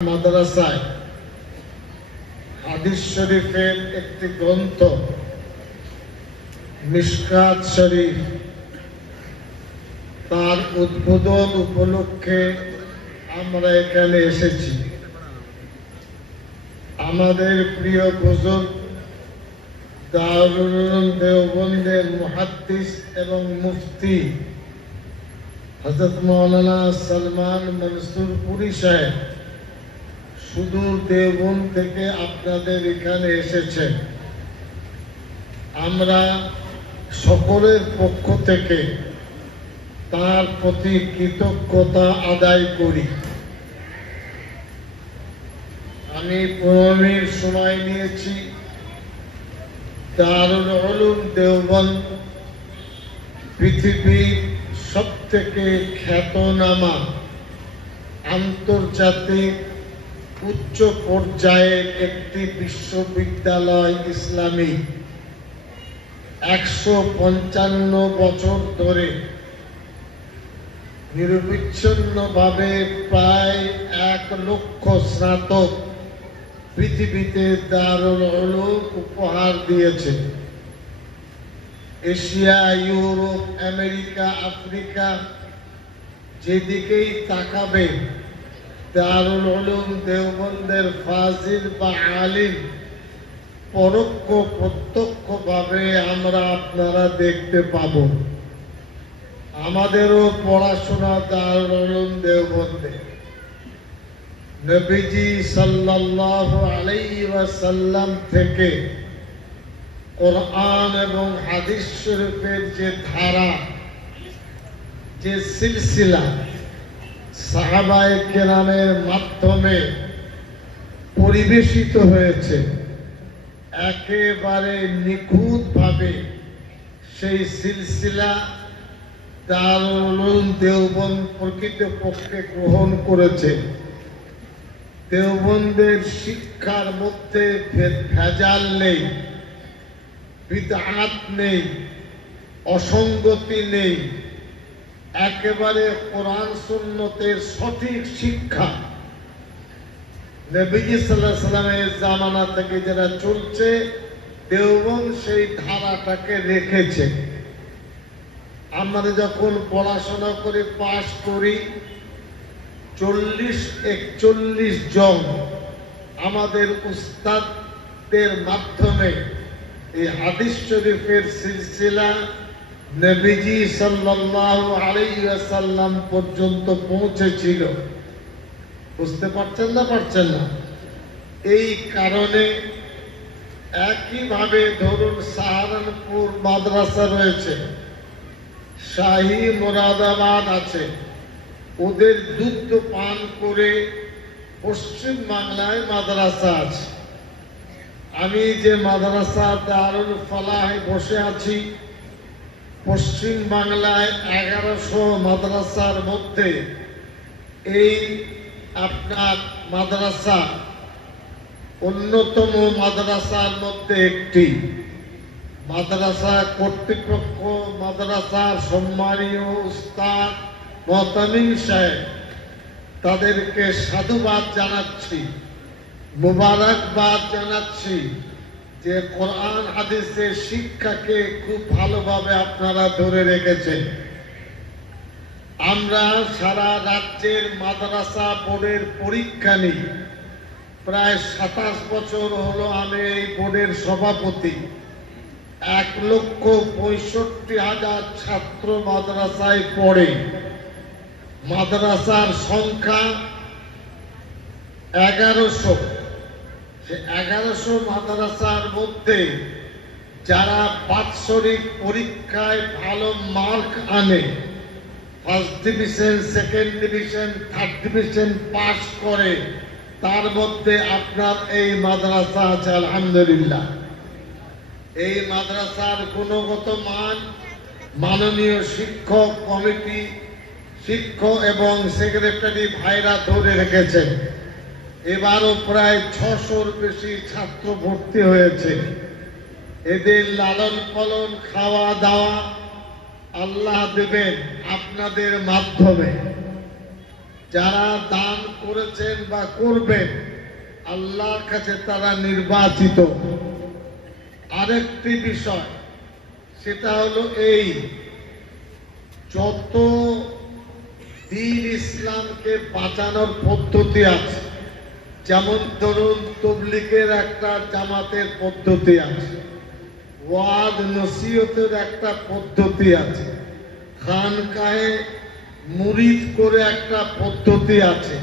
মাদ্রাসায় হাদিস শরীফের একটি গ্রন্থ মিশকাত শরীফ তার উদ্বোধন উপলক্ষে আমরা এখানে এসেছি। আমাদের প্রিয় বুজুর্গ দারুল উলুম দেওবন্দের মুহাদ্দিস এবং মুফতি হযরত মাওলানা সালমান মনসুর পুরী সাহেব সুদূর দেওবন্দ থেকে আপনাদের এখানে এসেছেন। আমরা সকলের পক্ষ থেকে তার প্রতি কৃতজ্ঞতা আদায় করি। আমি 15 মিনিট সময় নিয়েছি। দারুল উলুম দেওবন্দ পৃথিবীর সবথেকে খ্যাতনামা আন্তর্জাতিক উচ্চ পর্যায়ের একটি বিশ্ববিদ্যালয়, ইসলামী 155 বছর ধরে নিরবিচ্ছিন্নভাবে প্রায় 1 লক্ষ স্নাতক পৃথিবীতে দারুল উলুম উপহার দিয়েছে। এশিয়া, ইউরোপ, আমেরিকা, আফ্রিকা যেদিকেই তাকাবে দারুল উলুম দেওবন্দের ফাজিল বা আলিম পরোক্ষ প্রত্যক্ষভাবে আমরা আপনারা দেখতে পাব। আমাদেরও পড়াশোনা দারুল উলুম দেওবন্দে। নবীজি সাল্লাল্লাহু আলাইহি ওয়াসাল্লাম থেকে কোরআন এবং হাদিস শরীফের যে ধারা, যে সিলসিলা সাহাবায়ে কেরামের মাধ্যমে পরিবেশিত হয়েছে, একেবারে নিখুঁতভাবে সেই সিলসিলা দারুল উলুম দেওবন্দ প্রকৃতপক্ষে গ্রহণ করেছে। দেওবন্দের শিক্ষার মধ্যে ভেজাল নেই, বিদআত নেই, অসঙ্গতি নেই, একেবারে কোরআন সুন্নতের সঠিক শিক্ষা নবীজি সাল্লাল্লাহু আলাইহি ওয়াসাল্লামের জামানা থেকে যারা চলছে, দেওবন্দ সেই ধারাটাকে রেখেছে। আমরা যখন পড়াশোনা করে পাশ করি, 40-41 জন আমাদের উস্তাদদের মাধ্যমে এই হাদিস শরীফের সিলসিলা নবীজি সাল্লাল্লাহু আলাইহি ওয়াসাল্লাম পর্যন্ত পৌঁছেছিল। বুঝতে পারছেন না? এই কারণে একইভাবে ধরুন সাহারানপুর মাদ্রাসা রয়েছে, শাহী মুরাদাবাদ আছে, ওদের দুধ পান করে পশ্চিম বাংলায় মাদ্রাসা আছে। আমি যে মাদ্রাসা দারুল ফালাহে বসে আছি, পশ্চিম বাংলায় 1100 মাদ্রাসার মধ্যে এই আপনার মাদ্রাসা অন্যতম মাদ্রাসার মধ্যে একটি। মাদ্রাসা কর্তৃপক্ষ, মাদ্রাসার সম্মানীয় উস্তাদ মুহতামিম সাহেব, তাদেরকে সাধুবাদ জানাচ্ছি, মুবারকবাদ জানাচ্ছি যে কোরআন হাদিসের শিক্ষাকে খুব ভালোভাবে আপনারা ধরে রেখেছেন। আমরা সারা রাজ্যের মাদ্রাসা বোর্ডের পরীক্ষা নিই। প্রায় 27 বছর হলো আমি এই বোর্ডের সভাপতি। 1,65,000 ছাত্র মাদ্রাসায় পড়ে। মাদ্রাসার সংখ্যা 1100। 1100 মাদ্রাসার মধ্যে যারা বাৎসরিক পরীক্ষায় ভালো মার্ক আনে, first division, second division, third division pass করে, তার মধ্যে আপনার এই মাদ্রাসা আছে। আলহামদুলিল্লাহ, এই মাদ্রাসার গুণগত মান মাননীয় শিক্ষক কমিটি, শিক্ষক এবং সেক্রেটারি ভাইরা ধরে রেখেছেন। এবারও প্রায় 600-র বেশি ছাত্র ভর্তি হয়েছে। এদের লালন পালন, খাওয়া দাওয়া আল্লাহ দেবেন আপনাদের মাধ্যমে। যারা দান করেছেন বা করবেন আল্লাহর কাছে তারা নির্বাচিত। আরেকটি বিষয় সেটা হলো এই, যত দ্বীন ইসলামকে বাঁচানোর পদ্ধতি আছে, যেমন ধরুন তবলিগের একটা জামাতের পদ্ধতি আছে, ওয়াজ নসিহতের একটা পদ্ধতি আছে, খানকাহে মুরিদ করে একটা পদ্ধতি আছে,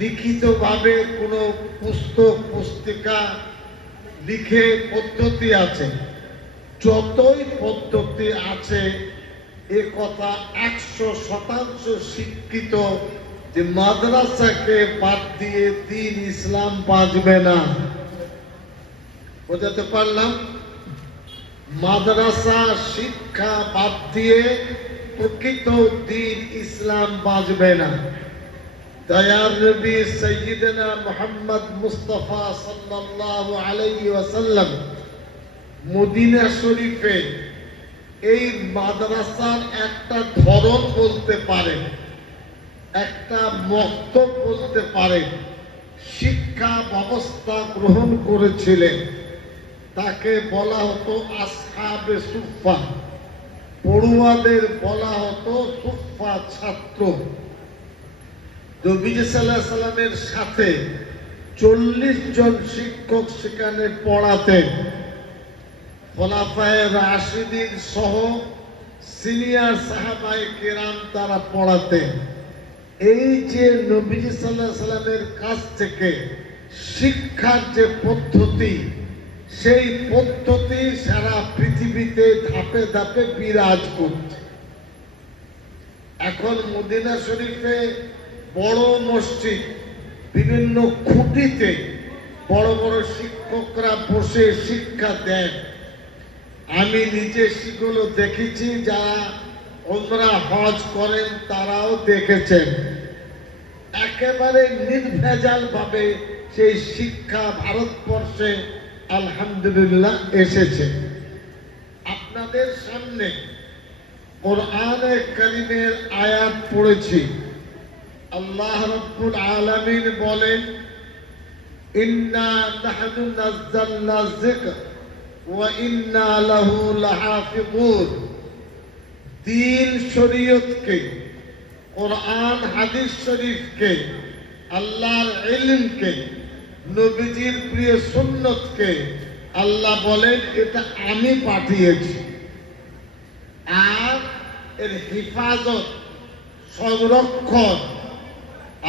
লিখিতভাবে কোনো পুস্তক পুস্তিকা লিখে পদ্ধতি আছে। যতই পদ্ধতি আছে এ কথা 100% স্বীকৃত যে মাদ্রাসাকে বাদ দিয়ে দ্বীন ইসলাম বাঁচবে না। বোঝাতে পারলাম? মাদ্রাসা শিক্ষা বাদ দিয়ে প্রকৃত দ্বীন ইসলাম বাঁচবে না। দয়ার নবী সাইয়্যিদনা মুহাম্মদ মুস্তাফা সাল্লাল্লাহু আলাইহি ওয়াসাল্লাম মদিনা শরীফে এই মাদ্রাসার একটা ধরন বলতে পারে, একটা মক্তব বলতে পারে, শিক্ষা ব্যবস্থা গ্রহণ করেছিলেন। তাকে বলা হতো আসহাবে সুফা, পড়ুয়াদের বলা হতো সুফা ছাত্র। নবী সাল্লাল্লাহু আলাইহি সাল্লামের সাথে 40 জন শিক্ষক সেখানে পড়াতেন। খোলাফায়ে রাশিদিন সহ সিনিয়র সাহাবায়ে কেরাম তারা পড়াতেন। এই যে নবী সাল্লাল্লাহু আলাইহি সাল্লামের কাছ থেকে শিক্ষার যে পদ্ধতি, সেই পদ্ধতি সারা পৃথিবীতে ধাপে ধাপে বিরাজ করছে। এখন মদিনা শরীফে বড় মসজিদ, বিভিন্ন খুঁটিতে বড় বড় শিক্ষকরা বসে শিক্ষা দেন। আমি নিজে সেগুলো দেখেছি, যারা ওমরা হজ করেন তারাও দেখেছেন। একেবারে নির্ভেজাল ভাবে সেই শিক্ষা ভারতবর্ষে আলহামদুলিল্লাহ এসেছে। আপনাদের সামনে কোরআনে কারীমের আয়াত পড়েছি। আল্লাহ রাব্বুল আলামিন বলেন, ইন্না নাহনু নাযালনা যিকর ওয়া ইন্না লাহু লাহাফিজুন। দ্বীন শরীয়তকে, কোরআন হাদিস শরীফকে, আল্লাহর ইলমকে, নবীজির প্রিয় সুন্নতকে আল্লাহ বলেন এটা আমি পাঠিয়েছি, আর এর হেফাজত সংরক্ষণ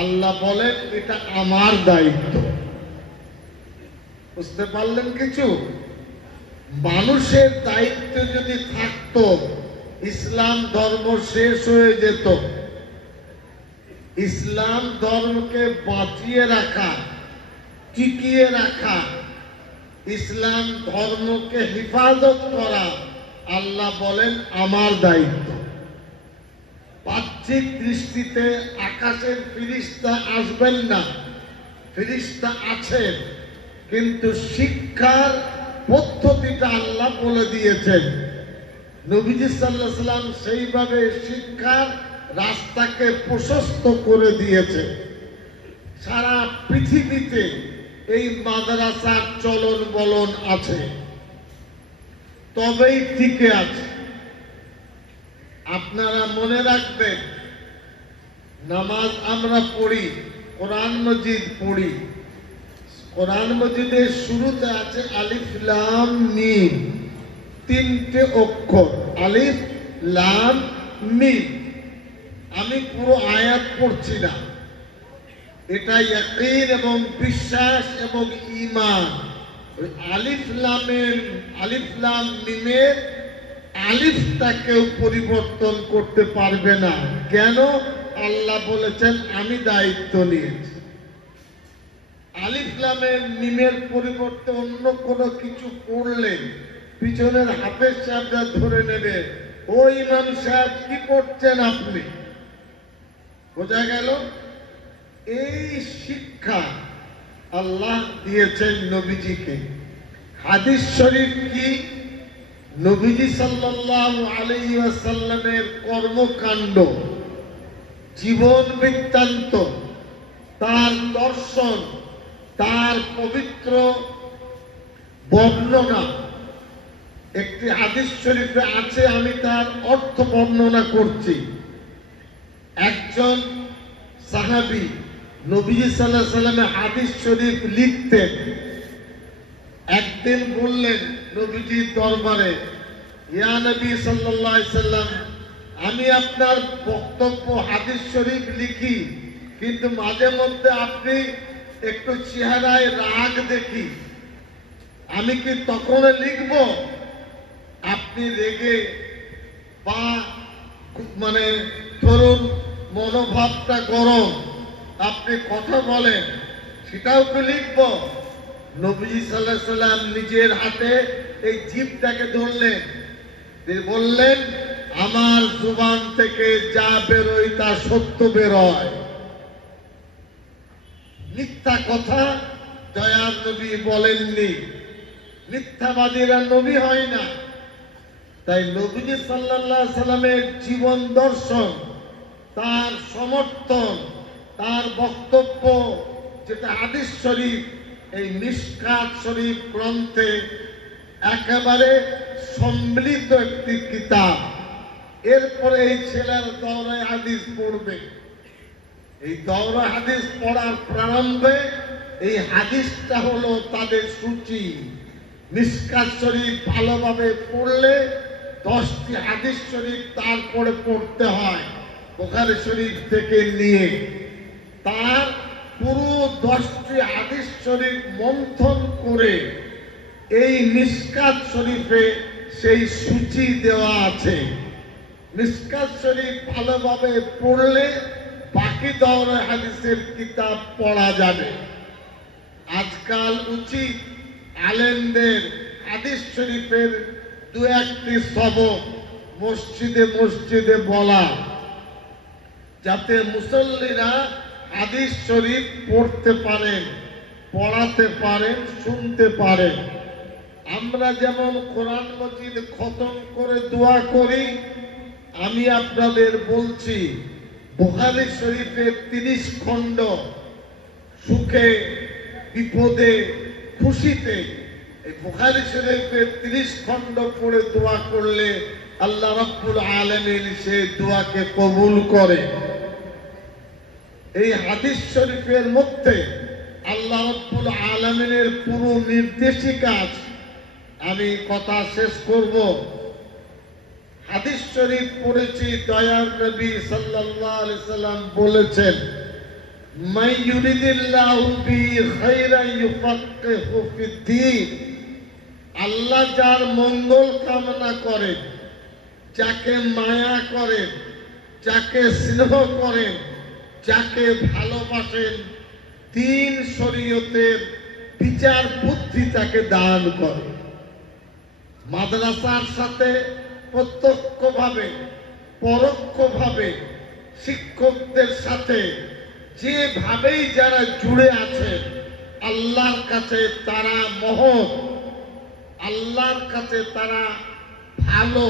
আল্লাহ বলেন এটা আমার দায়িত্ব। বুঝতে পারলেন কিছু? মানুষের দায়িত্ব যদি থাকতো ইসলাম ধর্ম শেষ হয়ে যেত। ইসলাম ধর্মকে বাঁচিয়ে রাখা, টিকিয়ে রাখা, ইসলাম ধর্মকে হেফাজত করা আল্লাহ বলেন আমার দায়িত্ব। বাহ্যিক দৃষ্টিতে আকাশের ফেরেশতা আসবেন না, ফেরেশতা আছেন, কিন্তু শিক্ষার পদ্ধতিটা আল্লাহ বলে দিয়েছেন। নবীজি সাল্লাল্লাহু আলাইহি সাল্লাম সেইভাবে শিক্ষার রাস্তাকে প্রশস্ত করে দিয়েছে। সারা পৃথিবীতে এই মাদ্রাসার চলন বলন আছে, তবেই টিকে আছে। আপনারা মনে রাখবেন, নামাজ আমরা পড়ি, কোরআন মজিদ পড়ি, কোরআন মজিদের শুরুতে আছে আলিফ লাম মিম, 3টে অক্ষর, আলিফ লাম মিম। আমি পুরো আয়াত পড়ছি না, এটা ইয়াকিন এবং বিশ্বাস এবং ঈমান। আলিফ লাম মিমের আলিফটাকেও পরিবর্তন করতে পারবে না। কেন? আল্লাহ বলেছেন আমি দায়িত্ব নিয়েছি। আলিফ লামের মিমের পরিবর্তে অন্য কোনো কিছু পড়লে পিছনের হাফেজ সাহেবরা ধরে নেবে, ও ইমাম সাহেব কি পড়ছেন আপনি? বোঝা গেল? এই শিক্ষা আল্লাহ দিয়েছেন নবীজিকে। হাদিস শরীফ কি? নবীজি সাল্লাল্লাহু আলাইহি ওয়াসাল্লামের কর্মকাণ্ড, জীবন বৃত্তান্ত, তার দর্শন, তার পবিত্র বর্ণনা একটি হাদিস শরীফে আছে। আমি তার অর্থ বর্ণনা করছি। একজন সাহাবী নবীজি সাল্লাল্লাহু আলাইহি সাল্লামের হাদিস শরীফ লিখতেন। একদিন বললেন নবীজির দরবারে, ইয়া নবী সাল্লাল্লাহু আলাইহি সাল্লাম, আমি আপনার বক্তব্য হাদিস শরীফ লিখি, কিন্তু মাঝে মধ্যে আপনি একটু চেহারায় রাগ দেখি, আমি কি তখন লিখব? আপনি রেগে বা মানে ধরুন মনোভাবটা গরম, আপনি কথা বলেন, সেটাও তো লিখব? নবীজি সাল্লাল্লাহু আলাইহি সাল্লাম নিজের হাতে এই জিভটাকে ধরলেন, তিনি বললেন, আমার জুবান থেকে যা বেরোয় তা সত্য বেরোয়, মিথ্যা কথা দয়ার নবী বলেননি। মিথ্যাবাদীরা নবী হয় না। তাই নবীজি সাল্লাল্লাহু আলাইহি সাল্লামের জীবন দর্শন, তার সমর্থন, তার বক্তব্য, যেটা হাদিস শরীফ, এই মিশকাত শরীফ গ্রন্থে একেবারে সম্মিলিত একটি কিতাব। এরপরে এই ছেলের দৌড়ায় হাদিস পড়বে। এই দৌড়া হাদিস পড়ার প্রারম্ভে এই হাদিসটা হলো তাদের সূচি। মিশকাত শরীফ ভালোভাবে পড়লে 10টি হাদিস শরীফ তারপরে পড়তে হয় বুখারী শরীফ থেকে নিয়ে। তার পুরো 10টি হাদিস শরীফ মন্থন করে এই মিশকাত শরীফে সেই সূচি দেওয়া আছে। মিশকাত শরীফ ভালোভাবে পড়লে বাকি দৌড়ে হাদিসের কিতাব পড়া যাবে। আজকাল উচিত আলেমদের হাদিস শরীফের 2-1টি সবক মসজিদে মসজিদে বলা, যাতে মুসল্লিরা হাদিস শরীফ পড়তে পারেন, পড়াতে পারেন, শুনতে পারেন। আমরা যেমন কোরআন মজিদ খতম করে দোয়া করি, আমি আপনাদের বলছি বুখারী শরীফের 30 খণ্ড সুখে বিপদে খুশিতে এই বুখারী শরীফের 30 খণ্ড পড়ে দোয়া করলে আল্লাহ রাব্বুল আলামিন সেই দোয়াকে কবুল করে। এই হাদিস শরীফের মধ্যে আল্লাহ রাব্বুল আলামিনের পুরো নির্দেশিকা আছে। আমি কথা শেষ করব। হাদিস শরীফ পড়েছি, দয়ার নবী সাল্লাল্লাহু আলাইহি সাল্লাম বলেছেন, মান ইউরিদিল্লাহু বিহি খায়রান ইউফাক্কিহু ফিদ্দীন। আল্লাহ যার মঙ্গল কামনা করেন, যাকে মায়া করেন, যাকে স্নেহ করেন, যাকে ভালোবাসেন, তিন শরীয়তের বিচার বুদ্ধি তাকে দান করে। মাদ্রাসার সাথে প্রত্যক্ষভাবে পরোক্ষভাবে শিক্ষকদের সাথে যেভাবেই যারা জুড়ে আছে, আল্লাহর কাছে তারা মহৎ, আল্লাহর কাছে তারা ভালো,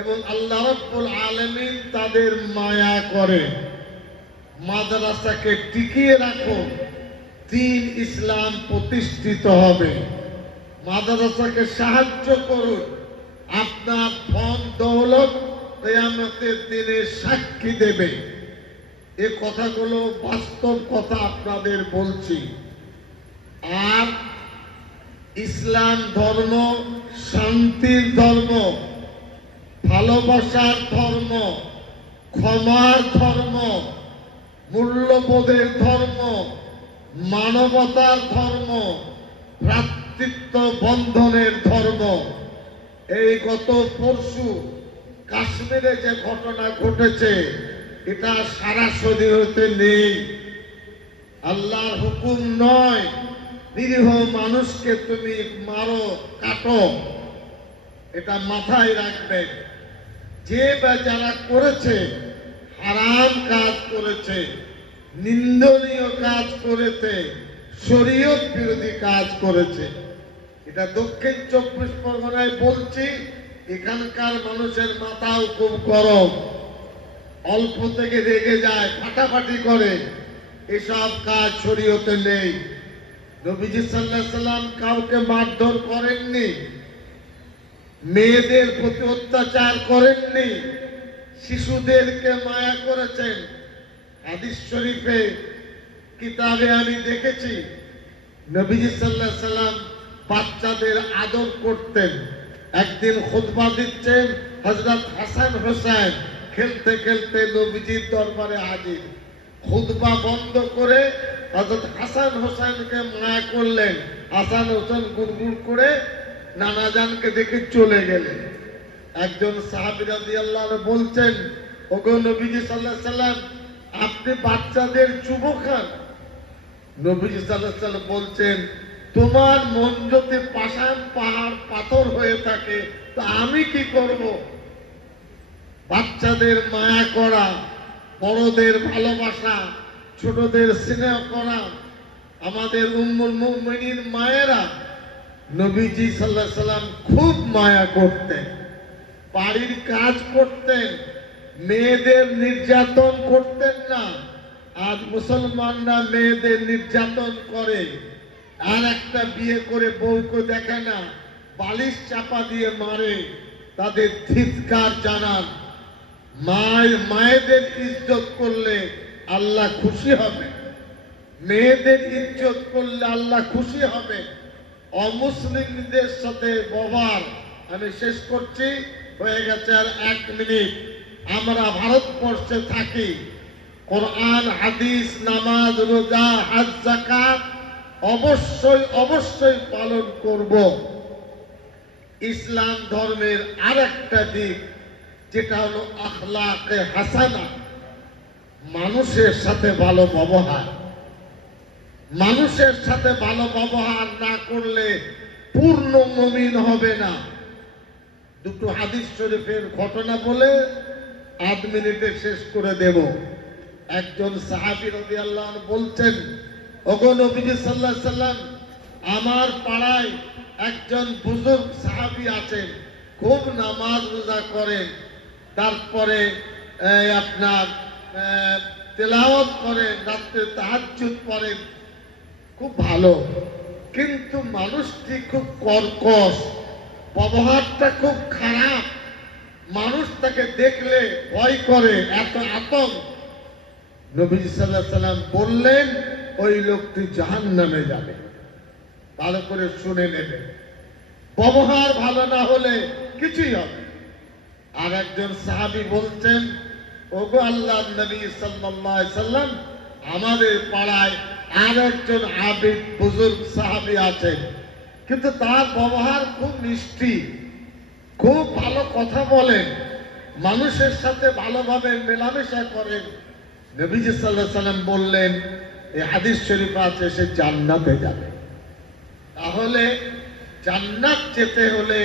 এবং আল্লাহ রাব্বুল আলামিন তাদের মায়া করে। মাদ্রাসাকে টিকিয়ে রাখো, দ্বীন ইসলাম প্রতিষ্ঠিত হবে। মাদ্রাসাকে সাহায্য করুন, আপনার ধন দৌলত কিয়ামতের দিনে সাক্ষী দেবে। এ কথাগুলো বাস্তব কথা আপনাদের বলছি। আর ইসলাম ধর্ম শান্তির ধর্ম, ভালোবাসার ধর্ম, ক্ষমার ধর্ম, মূল্যবোধের ধর্ম, মানবতার ধর্ম, ভ্রাতৃত্ব বন্ধনের ধর্ম। এই গত পরশু কাশ্মীরে যে ঘটনা ঘটেছে, এটা সারা শরীয়তে নেই, আল্লাহর হুকুম নয়। নিরীহ মানুষকে তুমি মারো, কাটো, এটা মাথায় রাখবেন। যে বা যারা করেছে, হারাম কাজ করেছে, নিন্দনীয় কাজ করেছে, শরীয়ত বিরোধী কাজ করেছে। এটা দক্ষিণ 24 পরগনায় বলছি, এখানকার মানুষের মাথাও খুব গরম। অল্প থেকে রেগে যায়, ফাটাফাটি করে, এসব কাজ শরীয়তে নেই। নবীজি সাল্লাল্লাহু আলাইহি সাল্লাম কাউকে মারধর করেননি, মেয়েদের প্রতি অত্যাচার করেননি, শিশুদেরকে মায়া করেছেন। হাদিস শরীফে কিতাবে আমি দেখেছি নবীজি সাল্লাল্লাহু আলাইহি সাল্লাম বাচ্চাদের আদর করতেন। একদিন খুতবা দিচ্ছেন, হযরত হাসান হোসেন খেলতে খেলতে নবীজির দরবারে হাজির। খুতবা বন্ধ করে হযরত হাসান হোসেনকে মায়া করলেন। হাসান হোসেন গুড়গুড় করে নানাজানকে দেখে চলে গেলেন। একজন সাহাবী রাদিয়াল্লাহু আনহু বলছেন, ওগো নবীজি সাল্লাল্লাহু আলাইহি সাল্লাম, আপনি বাচ্চাদের চুমো খান? নবীজি সাল্লাল্লাহু আলাইহি সাল্লাম বলছেন, তোমার মন যদি পাষাণ পাহাড় পাথর হয়ে থাকে তা আমি কি করব? বাচ্চাদের মায়া করা, বড়দের ভালোবাসা, ছোটদের স্নেহ করা, আমাদের উম্মুল মুমিনিন মায়েরা নবীজি সাল্লাল্লাহু আলাইহি সাল্লাম খুব মায়া করতেন, বাড়ির কাজ করতেন, মেয়েদের নির্যাতন করতেন না। আজ মুসলমানরা মেয়েদের নির্যাতন করে, আর একটা বিয়ে করে বউকে দেখে না, বালিশ চাপা দিয়ে মারে, তাদের ধিক্কার জানান। মায়েদের ইজ্জত করলে আল্লাহ খুশি হবে, মেয়েদের ইজ্জত করলে আল্লাহ খুশি হবে। অমুসলিমদের সাথে ব্যবহার, আমি শেষ করছি, হয়ে গেছে আর 1 মিনিট। আমরা ভারতবর্ষে থাকি, কোরআন হাদিস নামাজ রোজা হজ যাকাত অবশ্যই অবশ্যই পালন করব। ইসলাম ধর্মের আরেকটা দিক যেটা হলো আখলাকে হাসানা, মানুষের সাথে ভালো ব্যবহার। মানুষের সাথে ভালো ব্যবহার না করলে পূর্ণ মুমিন হবে না। দুটো হাদিস শরীফের ঘটনা বলে 8 মিনিটে শেষ করে দেব। একজন সাহাবী রাদিয়াল্লাহু আনহু বলছেন, ওগো নবীজি সাল্লাল্লাহু আলাইহি সাল্লাম, আমার পাড়ায় একজন বুজুর্গ সাহাবী আছেন, খুব নামাজ রোজা করেন, তারপরে আপনার তেলাওয়াত করেন, রাতে তাহাজ্জুদ পড়েন, খুব ভালো, কিন্তু মানুষটি খুব কর্কশ, ব্যবহারটা খুব খারাপ, মানুষ তাকে দেখলে ভয় করে, এত আতঙ্ক। নবীজি সাল্লাল্লাহু আলাইহি সাল্লাম বললেন, ওই লোকটি জাহান্নামে যাবে। ভালো করে শুনে নেবেন, ব্যবহার ভালো না হলে কিছুই হবে। আর একজন সাহাবী বলছেন, ওগো আল্লাহর নবী সাল্লাল্লাহু আলাইহি সাল্লাম, আমাদের পাড়ায় আর একজন আবিদ বুজুর্গ সাহাবী আছেন, কিন্তু তার ব্যবহার খুব মিষ্টি, খুব ভালো কথা বলেন, মানুষের সাথে ভালোভাবে মেলামেশা করেন। নবীজি সাল্লাল্লাহু আলাইহি সাল্লাম বললেন, এই হাদিস শরীফে আছে, সে জান্নাতে যাবে। তাহলে জান্নাত যেতে হলে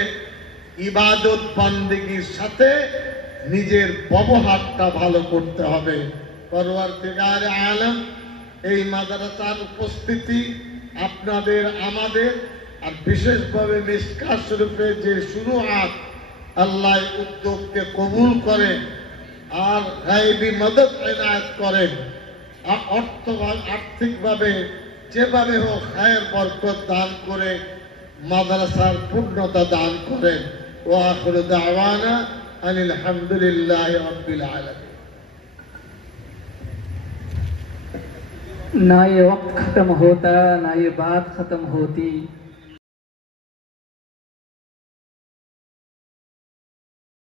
ইবাদত বান্দেগীর সাথে নিজের ব্যবহারটা ভালো করতে হবে। পরওয়ারদিগারে আলম, এই মাদ্রাসার উপস্থিতি আপনাদের আমাদের, আর বিশেষভাবে মিশকাত শরীফের যে শুরুআত, আল্লাহ উদ্যোগকে কবুল করেন আর গায়বী মদদ এনায়েত করেন, আর আর্থিকভাবে যেভাবে হোক খায়ের বরকত দান করে মাদ্রাসার পূর্ণতা দান করেন। ওয়া আখিরু দাওয়ানা আনিল হামদুলিল্লাহি রাব্বিল আলামিন। ना ये वक्त खत्म होता, ना ये बात खत्म होती,